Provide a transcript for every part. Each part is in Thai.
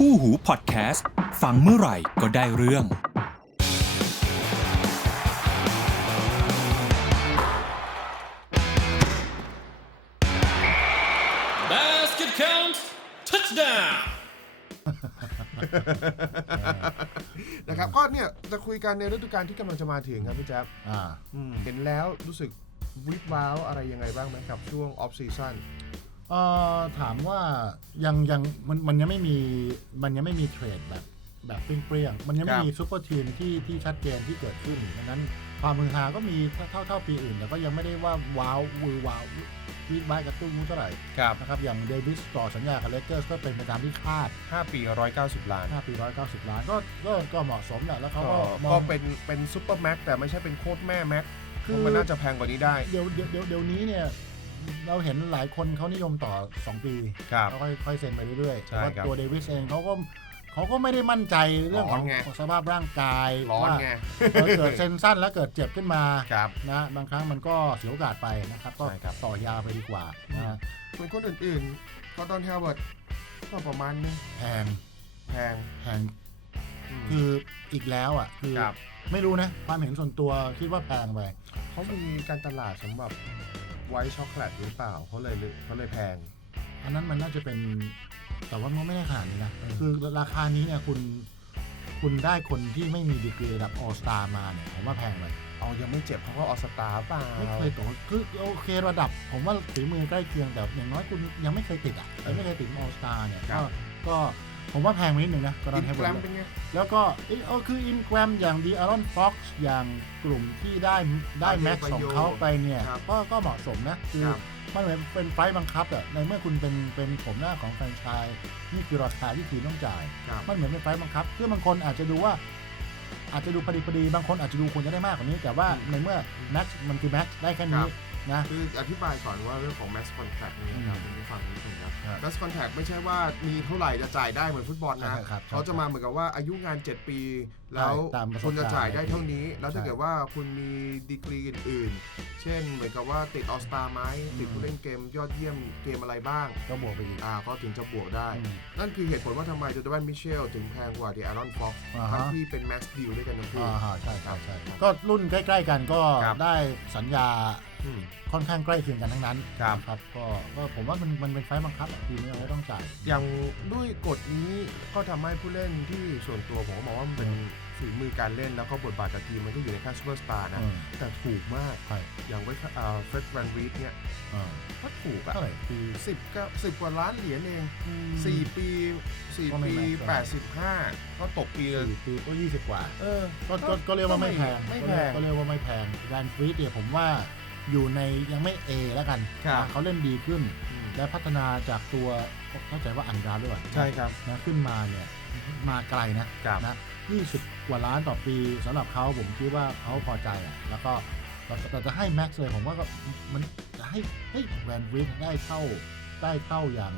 คู่หูพอดแคสต์ ฟังเมื่อไหร่ก็ได้เรื่อง Basket count. Touchdown. นะครับก็เนี่ยจะคุยกันในฤดูกาลที่กำลังจะมาถึงครับพี่แจ๊บอ่าเห็นแล้วรู้สึกวิบว้าวอะไรยังไงบ้างไหมกับช่วงออฟซีซั่น เอ่อถามว่ายังยังมันมันยังไม่มีมันยังไม่มีเทรดแบบแบบเปรี้ยงๆมันยังไม่มีซูเปอร์ทีมที่ที่ชัดเจนที่เกิดขึ้นดังนั้นความมือฮาก็มีเท่าเท่าปีอื่นแต่ก็ยังไม่ได้ว่าว้าววือว้าววิดว้ายกระตุ้นเท่าไหร่ครับนะครับอย่างเดวิสต่อสัญญากับเลเกอร์สก็เป็นไปตามที่คาด 5 ปี 190 ล้าน 5 ปี 190 ล้านก็ก็ก็เหมาะสมแหละแล้วเขาก็ก็มองก็เป็นเป็นซูเปอร์แม็กแต่ไม่ใช่เป็นโคตรแม่แม็กคือมันน่าจะแพงกว่านี้ได้ เดี๋ยวเดี๋ยวเดี๋ยวเดี๋ยวนี้เนี่ย เราเห็นหลายคนเขานิยมต่อ 2 ปีครับแล้วค่อยค่อยเซ็นไปเรื่อยๆใช่แต่ว่าครับตัวเดวิสเองเขาก็เขาก็ไม่ได้มั่นใจเรื่องของร้อนไง สภาพร่างกายร้อนว่า ไง เออเกิดเซ็นสั้นแล้วเกิดเจ็บขึ้นมาครับ นะบางครั้งมันก็เสียโอกาสไปนะครับ ก็ใช่ครับ ต่อยาวไปดีกว่านะส่วนคนอื่นๆก็ตอนเทลเบิร์ตก็ประมาณนึงแพงแพงแพงมคืออีกแล้วอะคือครับ ไม่รู้นะ ความเห็นส่วนตัวคิดว่าแพงไปเขามีการตลาดสำหรับ ไวท์ช็อกโกแลตหรือเปล่าเขาเลยเขาเลยแพง อันนั้นมันน่าจะเป็นแต่ว่ามันไม่ได้ขนาดนี้นะ คือราคานี้เนี่ยคุณคุณได้คนที่ไม่มีดีกรีระดับออสตามาเนี่ยผมว่าแพงไปเอายังไม่เจ็บเพราะว่าออสตาเปล่าไม่เคยตกคือโอเคระดับ ผมว่าฝีมือใกล้เคียงแต่อย่างน้อยคุณยังไม่เคยติดอะยังไม่เคยติดออสตาเนี่ยครัก็บก็ ผมว่าแพงไปนิดนึงนะก็ต้อิองนให้แกบรริมกาเป็นไงแล้วก็เอยเออคืออินแกรมอย่างดีอารอนฟ็อกซ์อย่างกลุ่มที่ได้ได้ได้แม็กซ์ประของโยชน์เขาไปเนี่ยครับก็ก็เหมาะสมนะคือครับมันเหมือนเป็นไฟล์บังคับอะในเมื่อคุณเป็นเป็นผมหน้าของแฟรนไชส์นี่คือราคาที่ทีมต้องจ่ายครับมันเหมือนเป็นไฟล์บังคับเพื่อบางคนอาจจะดูว่า อาจจะดูพอดีพอดีบางคนอาจจะดูควรจะได้มากกว่านี้ แต่ว่าในเมื่อแม็กซ์มันคือแม็กซ์ได้แค่นี้ นะคืออธิบายก่อนว่าเรื่องของ max contract เนี่ยนะครับคุณผู้ฟังคุณผู้ชมครับ ครับ max contract ไม่ใช่ว่ามีเท่าไหร่จะจ่ายได้เหมือนฟุตบอลนะใช่ครับเขาจะมาเหมือนกับว่าอายุงาน 7 ปี แล้วใช่ตามประสบคุณจะจ่ายการณ์ได้เท่านี้ แล้วถ้าใช่ เกิดว่าคุณมีดีกรีอื่นๆ เช่นเหมือนกับว่าติดออสตาไหมติดผู้เล่นเกมยอดเยี่ยมเกมอะไรบ้าง ก็บวกไปอีก อ่าก็ถึงจะบวกได้ อืมนั่นคือเหตุผลว่าทำไมโดนมิเชลถึงแพงกว่าเดอารอนฟ็อกซ์อ่าฮะ ทั้งที่เป็นแม็กซ์ดีลด้วยกันทั้งคู่ อ่าฮะใช่ใช่ใช่ก็รุ่นใกล้ ๆ กันก็ครับ ได้สัญญาอืม ค่อนข้างใกล้เคียงกันทั้งนั้นครับครับก็ก็ผมว่ามันมันเป็นไฟล์บังคับอะทีมนี้เอาไว้ต้องจ่าย อย่างด้วยกฎนี้ก็ทำให้ผู้เล่นที่ส่วนตัวผมก็มองว่ามันเป็นฝีมือการเล่นแล้วก็บทบาทกับทีมมันก็อยู่ในขั้นซูเปอร์สตาร์นะ อืม แต่ถูกมาก ใช่อย่างไว้อ่าเฟรดแวนวีดเนี่ยอ่าก็ถูกอะเท่าไหร่ปี สิบก็สิบกว่าล้านเหรียญเองสี่ปีสี่ก็ไม่ปีแพง แปดสิบห้าก็ตกปีละสี่ปีก็ยี่สิบกว่า เออ ก็ก็ก็เรียกว่าไม่แพงไม่แพง ก็เรียกว่าไม่แพงแรนฟรีดเนี่ยผมว่า อยู่ในยังไม่ A แล้วกันครับนะเขาเล่นดีขึ้นอืมและพัฒนาจากตัวเข้าใจว่าอันดาด้วยใช่ครับนะขึ้นมาเนี่ยมาไกลนะครับนะ20กว่าล้านต่อปีสำหรับเขาผมคิดว่าเขาพอใจอะแล้วก็แต่แต่จะให้แม็กซ์เลยผมว่าก็มันจะให้ให้แรนฟรีดได้เท่าได้เท่าอย่าง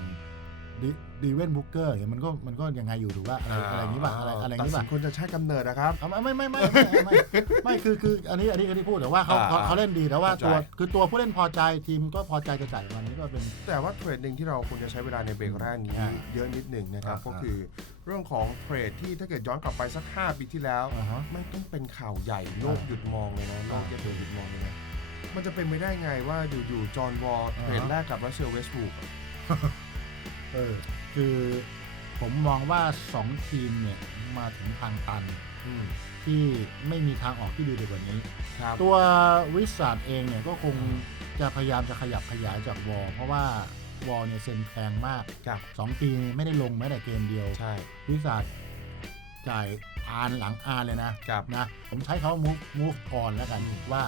ดีเวนบุกเกอร์เห็นมันก็มันก็ยังไงอยู่ถูกป่ะอะไรอะไรนี้ป่ะอะไรอะไรนี้ป่ะคนจะใช้กำเนิดนะครับไม่ไม่ไม่ไม่ไม่ไม่คือคืออันนี้อันนี้อันนี้พูดแต่ว่าเขาเขาเล่นดีแต่ว่าตัวคือตัวผู้เล่นพอใจทีมก็พอใจจะจ่ายวันนี้ก็เป็น แต่ว่าเทรดหนึ่งที่เราควรจะใช้เวลาในเบรกแรกนี้เยอะนิดหนึ่งนะครับก็คือเรื่องของเทรดที่ถ้าเกิดย้อนกลับไปสัก 5 ปีที่แล้วไม่ต้องเป็นข่าวใหญ่โลกหยุดมองเลยนะโลกจะหยุดมองเลยนะมันจะเป็นไปได้ไงว่าอยู่ๆจอห์นวอลเทรดแรกกับรัสเซลเวสบุ๊ก เออ คือผมมองว่าสองทีมเนี่ยมาถึงทางตันที่ไม่มีทางออกที่ดีไปกว่านี้ ครับ ตัววิสาดเองเนี่ยก็คงจะพยายามจะขยับขยายจากวอลเพราะว่าวอลเนี่ยเซ็นแพงมากครับ สองปีไม่ได้ลงแม้แต่เกมเดียว ใช่ วิสาดจ่ายอานหลังอานเลยนะครับนะ ผมใช้เขา move move on แล้วกัน อืม ว่า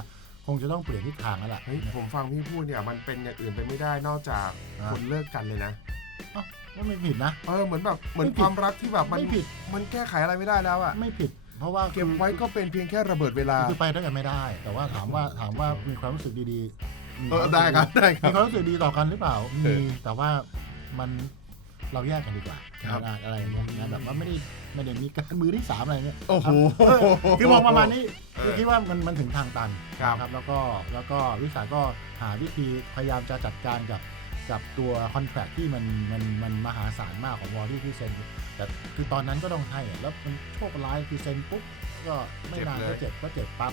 คงจะต้องเปลี่ยนทิศทางแล้วล่ะ เฮ้ยผมฟังพี่พูดเนี่ยมันเป็นอย่างอื่นไปไม่ได้นอกจากอ่า คนเลิกกันเลยนะเอ้าก็ไม่ผิดนะ เออเหมือนแบบเหมือนไม่ผิดความรักที่แบบมันไม่ผิด มันแก้ไขอะไรไม่ได้แล้วอะไม่ผิด เพราะว่าเก็บไว้ก็เป็นเพียงแค่ระเบิดเวลา คือไปด้วยกันไม่ได้ แต่ว่าถามว่าถามว่ามีความรู้สึกดีๆมีเออวามได้ครับได้ครัมีบความรู้สึกดีต่อกันหรือเปล่าเอมีอแต่ว่ามันเราแยกกันดีกว่าครับ อะไรอะไรอย่างเงี้ยนะแบบว่าไม่ได้ไม่ได้มีการมือที่สามอะไรเงี้ย โอ้โหเออคือมองประมาณนี้เออคือคิดว่ามันมันถึงทางตันครับ นะแล้วก็แล้วก็วิสาก็หาวิธีพยายามจะจัดการกับ กับตัวคอนแท c t ที่มันมันมันมหาศาลมากของวอลที่ที่เซ็นแต่คือตอนนั้นก็ต้องให้อะแล้วมันโชคร้ายคือเซ็นปุ๊บก็ไม่นานเจ็บเลยก็เจ็บก็เจ็บปั๊บ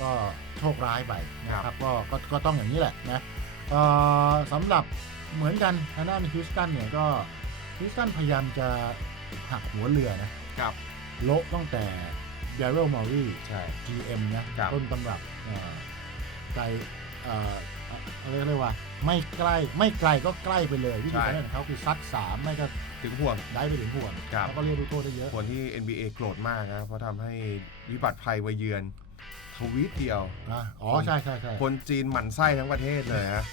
ก็โชคร้ายไปนะครับก็ก็ก็ต้องอย่างนี้แหละนะเอ่อสำหรับเหมือนกันทางด้านฮิวสตันเนี่ยก็ฮิวสตันพยายามจะหักหัวเรือนะครับโละตั้งแต่เดเรลมอรี่ใช่ GM นะครับต้นตำรับเอ่อไกลเอ่อเอ่อเรียกได้ว่า ไม่ใกล้ไม่ไกลก็ใกล้ไปเลยวิธีการเล่นของเขาคือซัดสามไม่ก็ถึงห่วง ได้ไปถึงห่วงครับ แล้วก็เรียกลูกโทษได้เยอะ คนที่ NBA โกรธมากนะเพราะทำให้วิบัติภัยมาเยือนทวีตเดียว อะอ๋อใช่ใช่ใช่ คนจีนหมั่นไส้ทั้งประเทศเลยฮะ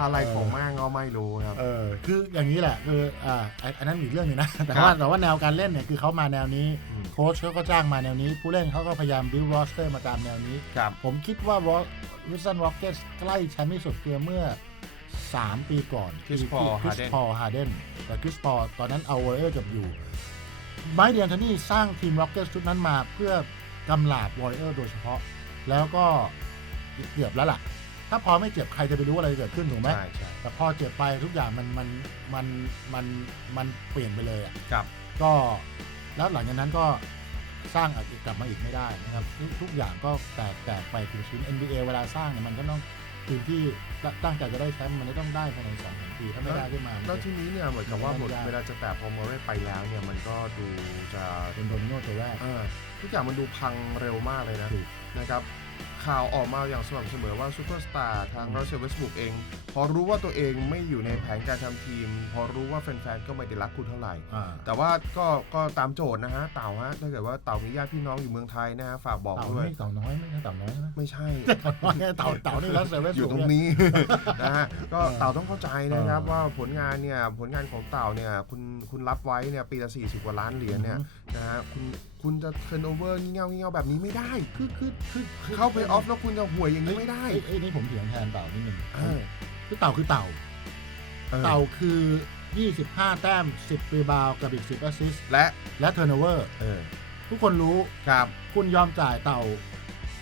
อะไรของแม่งก็ไม่รู้ครับ เออคืออย่างนี้แหละคืออ่าไอ้อันนั้นอีกเรื่องหนึงนะ แต่ว่าแต่ว่าแนวการเล่นเนี่ยคือเขามาแนวนี้ อืม โค้ชเขาก็จ้างมาแนวนี้ ผู้เล่นเขาก็พยายามบิวรอสเตอร์มาตามแนวนี้ ครับ ผมคิดว่าวิสตันร็อกเก็ตใกล้แชมป์ที่สุดเพียงเมื่อ 3 ปีก่อน Chris ที่ Paul คริส Harden พอลฮาเดนแต่คริสพอลตอนนั้นเอาวอร์เออร์กับอยู่ ไมค์เดียนทนี่สร้างทีมร็อกเก็ตชุดนั้นมาเพื่อกำลาบวอร์เออร์โดยเฉพาะ แล้วก็เกือบแล้วล่ะ ถ้าพอไม่เจ็บใครจะไปรู้อะไรจะเกิดขึ้นถูกไหม ใช่ใช่แต่พอเจ็บไปทุกอย่างมันมันมันมันมันเปลี่ยนไปเลยอะครับ ก็ แล้วหลังจากนั้นก็สร้างอีกกลับมาอีกไม่ได้นะครับทุกทุกอย่างก็แตกแตกไปทีละชิ้น NBA เวลาสร้างเนี่ยมันก็ต้องทีมที่ตั้งใจจะได้แชมป์มันจะต้องได้ภายในสองสามปีถ้าไม่ได้ขึ้นมามันแล้วจะทีนี้เนี่ยเหมือนกับว่าหมดไม่ได้เวลาจะแตะพอมอร์เรย์ไปแล้วเนี่ยมันก็ดูจะเป็นโดมิโนตัวแรกเออทุกอย่างมันดูพังเร็วมากเลยนะถูกนะครับ ข่าวออกมาอย่างสม่ำเสมอว่าซูเปอร์สตาร์ทางรัสเซลเวสบุกเอง พอรู้ว่าตัวเองไม่อยู่ในแผนการทำทีม พอรู้ว่าแฟนๆ ก็ไม่ได้รักคุณเท่าไหร่ อ่า แต่ว่าก็ก็ตามโจทย์นะฮะ เต่าฮะ ถ้าเกิดว่าเต่ามีญาติพี่น้องอยู่เมืองไทยนะฮะ ฝากบอกเต่าด้วยไม่เต่าน้อยไม่ใช่เต่าน้อยใช่ไหมไม่ใช่ เต่าน้อยเต่าเต่านี่แล้วเซเว่นอยู่ตรงนี้ นะฮะก็เต่าต้องเข้าใจนะครับว่าผลงานเนี่ยผลงานของเต่าเนี่ยคุณคุณรับไว้เนี่ยปีละ40 กว่าล้านเหรียญเนี่ย นะฮะคุณคุณจะเทิร์นโอเวอร์งี่เง่างี่เง่าแบบนี้ไม่ได้คือคือคือคือเข้าเพลย์ออฟแล้วคุณจะห่วยอย่างนี้ไม่ได้เอ้ยเอ้ยนี่ผมเถียงแทนเต่านิดนึงเออคือเต่าคือเต่า ออเต่าคือ 25 แต้ม 10รีบาวกับอีก 10แอสซิสต์และและเทอร์โนเวอร์ เออทุกคนรู้ครับคุณยอมจ่ายเต่า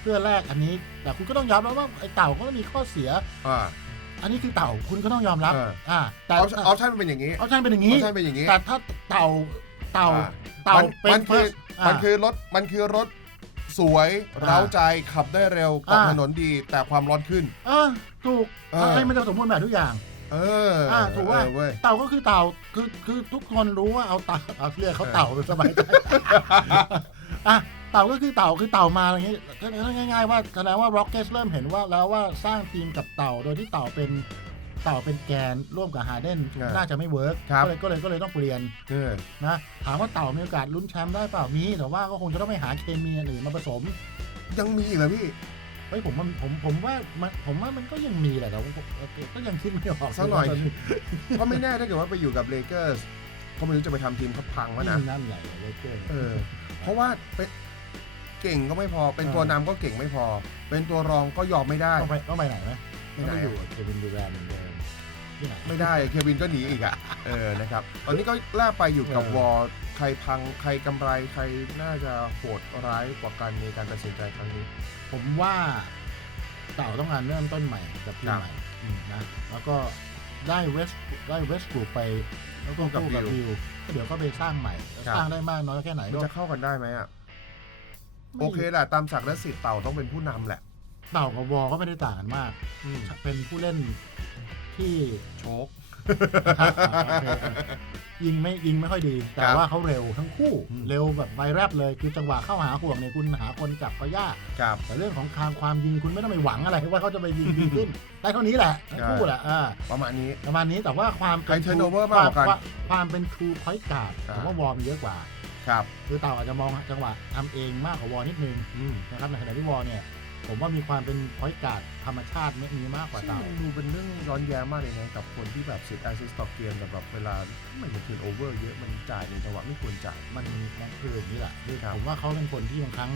เพื่อแลกอันนี้ แต่คุณก็ต้องยอมรับว่าไอ้เต่าก็ต้องมีข้อเสีย อ่า อันนี้คือเต่าคุณก็ต้องยอมรับ เออ อ่า อแต่อปชั่นออปชั่นมันเป็นอย่างนี้ออปชั่นเป็นอย่างออนี้ปชั่นเป็นอย่างนี้แต่ถ้าเต่า เต่าอ่า เต่ามันเป็มันนคือ first อ่ามันคือรถมันคือรถสวยอ่าเร้าใจขับได้เร็วเกาะอ่าถนนดีแต่ความร้อนขึ้น อ่าถูกเออไอ้มันจะสมบูรณ์แบบทุกอย่าง เอออ่าถูกว่า เออเว้ย เต่าก็คือเต่าคือคือทุกคนรู้ว่าเอาเต่าเอาเรียกเขาเต่าเป็นสบายใจอะเต่าก็คือเต่าคือเต่ามาอย่างนี้ก็ง่ายๆว่าแสดงว่า Rockets เริ่มเห็นว่าแล้วว่าสร้างทีมกับเต่าโดยที่เต่าเป็น เต่าเป็นแกนร่วมกับฮาเดนอ่าน่าจะไม่เวิร์กครับ ก็เลยก็เลยก็เลยต้องเปลี่ยนเออ นะถามว่าเต่ามีโอกาสลุ้นแชมป์ได้เปล่ามีแต่ว่าก็คงจะต้องไปหาเคมีอันอื่นมาผสมยังมีอีกเหรอพี่ เฮ้ยผมว่าผมผมว่ามันผมว่ามันก็ยังมีแหละแต่ว่าผมก็ยังคิดไม่ออกสักหน่อยตเพราะไม่แน่ถ้าเกิดว่าไปอยู่กับเลเกอร์สก็ไม่รู้จะไปทำทีมเขาพังวะนะ นั่นใหญ่เลยเกินเออ เพราะว่าเป็นเก่งก็ไม่พอ เป็นเออตัวนำก็เก่งไม่พอ เป็นตัวรองก็ยอมไม่ได้ ต้องไปต้องไปไหนไหมไม่ไหนต้องอะอยู่กับเควินดูแรนเหมือนเดิมที่ ไหนไม่ได้เควินก็หนีอีกอะเออนะครับตอนนี้ก็ล่ากไปอยู่กับเออวอลใครพังใครกำไรใครน่าจะโหดร้ายกว่ากันในการตัดสินใจครั้งนี้ ผมว่าเต่าต้องการเริ่มต้นใหม่กับทีมครับใหม่อืมนะแล้วก็ได้เวสได้เวสกรูไปแล้วก็กับคู่กับวิวิววก็เดี๋ยวก็ไปสร้างใหม่ครับสร้างได้มากน้อยแค่ไหนมันก็จะเข้ากันได้ไหมอะไม่โอเคแหละตามศักดิ์และสิทธิ์เต่าต้องเป็นผู้นำแหละ เต่ากับวอก็ไม่ได้ต่างกันมากอืมเป็นผู้เล่น ที่โชคยิงไม่ยิงไม่ค่อยดี แต่ครับว่าเขาเร็วทั้งคู่อืมเร็วแบบไวแรบเลยคือจังหวะเข้าหาห่วงเนี่ยคุณหาคนจับก็ยากครับแต่เรื่องของความความยิงคุณไม่ต้องไปหวังอะไรว่าเขาจะไปยิงดีขึ้นได้เท่านี้แหละทั้งคู่แหละอ่าประมาณนี้ประมาณนี้แต่ว่าความใครเป็น turnover ความมากกว่ากันความความเป็น true point guard อ่าผมว่าวอร์มเยอะกว่าครับคือเต่าอาจจะมองจังหวะทำเองมากกว่าวอร์นิดนึงอืมนะครับในขณะที่วอร์เนี่ย ผมว่ามีความเป็น point guard ธรรมชาติมีมากกว่าซึ่งเต่า มันดูเป็นเรื่องย้อนแย้งมากเลยนะกับคนที่แบบสิทธิ์แอสซิสต์ต่อเกมแต่แบบเวลามันมันคืนโอเวอร์เยอะมันจ่ายในจังหวะไม่ควรจ่าย มันมันคืออย่างนี้แหละคือครับ ผมว่าเขาเป็นคนที่บางครั้ง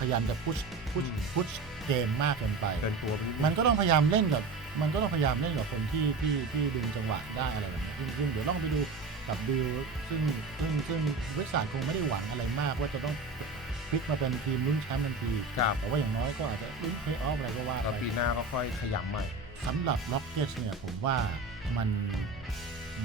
พยายามจะพุชพุชอืมพุชเกมมากเกินไป เกินตัวไปนิดนึง มันก็ต้องพยายามเล่นกับ มันก็ต้องพยายามเล่นกับคนที่ที่ที่ดึงจังหวะได้อะไรแบบนี้ซึ่งซึ่งเดี๋ยวต้องไปดูกับบิลซึ่งซึ่งซึ่งวิสานคงไม่ได้หวังอะไรมากว่าจะต้อง พลิกมาเป็นทีมลุ้นแชมป์ทันที ครับแต่ว่าอย่างน้อยก็อาจจะลุ้นเพลย์ออฟอะไรก็ว่าแล้วไปปีหน้าก็ค่อยขยำใหม่ สำหรับล็อกเก็ตเนี่ยผมว่ามัน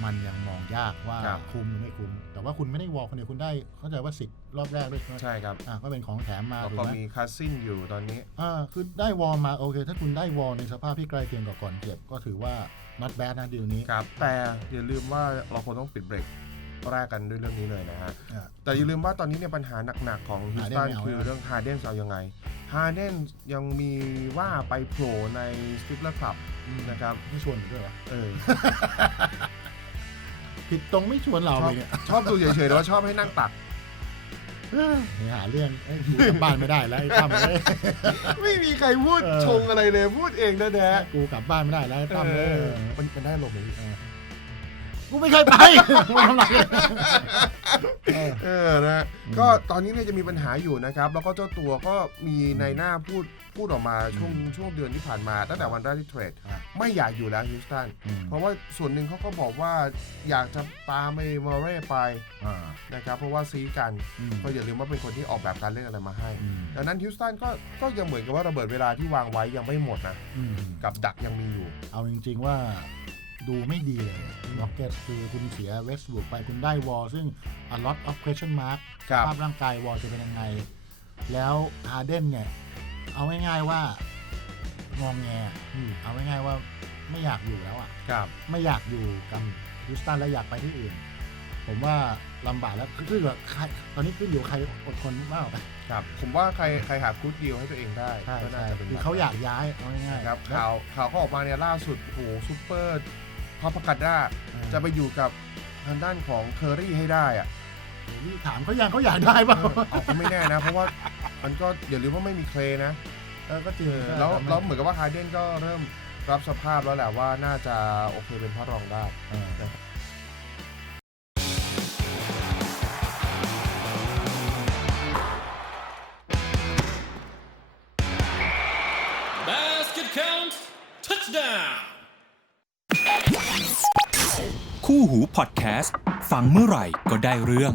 มันยังมองยากว่าครับ คุ้มหรือไม่คุ้ม แต่ว่าคุณไม่ได้วอลคนเดียวคุณได้เข้าใจว่าสิทธิ์รอบแรกด้วยใช่ไหมใช่ครับอ่าก็เป็นของแถมมาแล้วถูกก็ไหมมีคัสซินอยู่ตอนนี้ อ่าคือได้วอลมาโอเค ถ้าคุณได้วอลในสภาพที่ใกล้เคียงกับก่อนเก็บก็ถือว่า not bad นะดีลนี้ ครับ แต่อย่าลืมว่าเราคงต้องปิดเบรก แรกกันด้วยเรื่องนี้เลยนะฮะอ่าแต่อย่าลืมว่าตอนนี้เนี่ยปัญหาหนัก ๆ ของฮิวสตัน Harden ไม่เอาคือนะเรื่องฮาร์เดนจะเอายังไงฮาร์เดนยังมีว่าไปโผล่ในสติปเลอร์คลับนะครับไม่ชวนผมด้วยเหรอเออผิดตรงไม่ชวนเราชอบไปเนี่ยชอบดูเฉยๆแต่ว่าชอบให้นั่งตักเฮ้ยหาเรื่องไอ้ยกูกลับบ้านไม่ได้แล้วไอ้ตั้มเอ้ยไม่มีใครพูดเออชงอะไรเลยพูดเองนะแท้กูกลับบ้านไม่ได้แล้วไอ้ตั้มเอเอ้ยอมันมันได้ลมไหมพี่ กูไม่เคยไปมึงทำไรเออเออนะอืมก็ตอนนี้เนี่ยจะมีปัญหาอยู่นะครับ แล้วก็เจ้าตัวก็มีในหน้าพูดพูดออกมาช่วงช่วงเดือนที่ผ่านมา ตั้งแต่วันแรกที่เทรดอะไม่อยากอยู่แล้วฮิวสตันอืมเพราะว่าส่วนหนึ่งเขาก็บอกว่าอยากจะตามไปมอร์เร่ไปอ่านะครับเพราะว่าซีกันอืมก็อย่าลืมว่าเป็นคนที่ออกแบบการเล่นอะไรมาให้อืมดังนั้นฮิวสตันก็ก็ยังเหมือนกับว่าระเบิดเวลาที่วางไว้ยังไม่หมดนะอืมกับดักยังมีอยู่ เอาจริง ๆว่า ดูไม่ดีเลยล็อกเก็ตคือคุณเสียเวสต์บุกไปคุณได้วอลซึ่ง a lot of question mark ครับภาพร่างกายวอลจะเป็นยังไง แล้วฮาร์เดนเนี่ย เอาง่ายๆว่างองแงอืมเอาง่ายๆว่าไม่อยากอยู่แล้วอะครับไม่อยากอยู่กับฮิวสตันแล้วอยากไปที่อื่น ผมว่าลำบากแล้วคือขึ้นกับใครตอนนี้ขึ้นอยู่ใครอดทนมากกว่ากันครับ ผมว่าใครใครหาคูดดีลให้ตัวเองได้ใช่ก็น่าใช่จะเป็นคือเขาอยากย้ายเอาง่ายๆครับแล้วข่าวข่าวก็ออกมาเนี่ยล่าสุดโหซูเปอร์พ อประกาศได้อ่าจะไปอยู่กับทางด้านของเคอรี่ให้ได้อะเดี๋ยวนี่ถามเขายังเขาอยากได้เปล่าเอาก็ไม่แน่นะ เพราะว่ามันก็อย่าลืมว่าไม่มีเคลย์นะเออก็จริงเออแล้วแล้วเหมือนกับว่าฮาร์เดนก็เริ่มรับสภาพแล้วแหละว่าน่าจะโอเคเป็นพระรองได้เออ Basket หูพอดแคสต์ฟังเมื่อไหร่ก็ได้เรื่อง